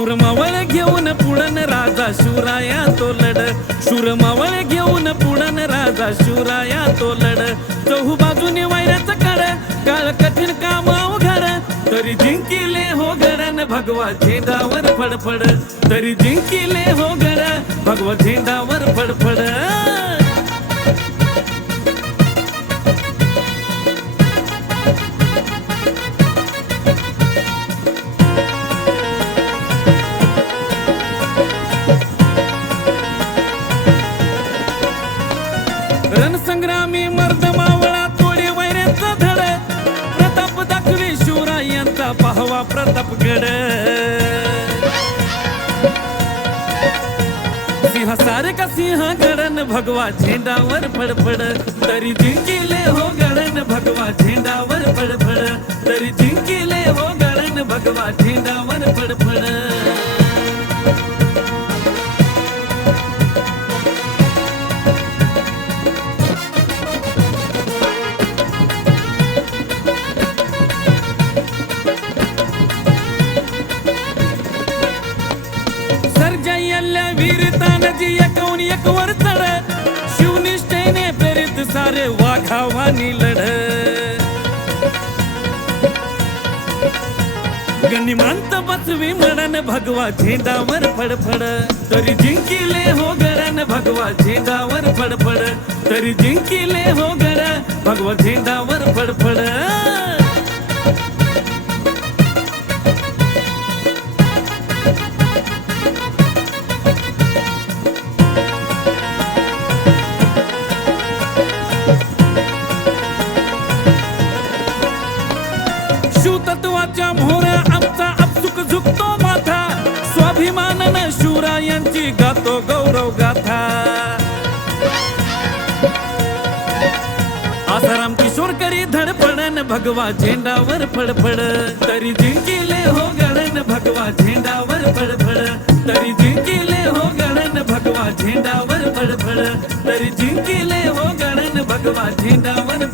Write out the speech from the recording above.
शूरमावळ घेऊन पुढन राजा शिवराया तो लड शूरमावळ घेऊन पुढन राजा शिवराया तो लड चहू बाजूने वैराच कर काळ कठीण काम अवघड तरी जिंकिले हो गडन भगवा झेंडावर फडफड. तरी जिंकिले हो गड भगवा झेंडावर फडफड. रणसंग्रामी मर्द मावळा तोडे वैरेच धड. प्रताप दाखवे शिवरायांचा पाहवा प्रतापगड. सिंह सारे का सिंह गडन भगवा झेंडावर फडफड. तरी जिंकिले हो गडन भगवा झेंडावर फडफड. तरी जिंकिले हो गडन भगवा झेंडावर फडफड. वीर तानाजी एकवून एक वर चढ. शिवनिष्ठेने प्रेरित सारे वाघावानी लढ. गणिमांत बसवी म्हणन भगवा झेंडावर फडफड. तरी जिंकिले हो गडन भगवा झेंडावर फडफड. तरी जिंकिले हो गड भगवा झेंडावर फडफड. शिवतत्वाच्या मोहऱ्या आमचा अपसुक झुकतो माथा. स्वाभिमानानं यांची गातो गौरव गाथा. आसाराम किशोरकरी धडपडन भगवा झेंडावर फडफड. तरी जिंकिले हो गडन भगवा झेंडावर फडफड. तरी जिंकिले हो गडन भगवा झेंडावर फडफड. तरी जिंकिले हो गडन भगवा झेंडावर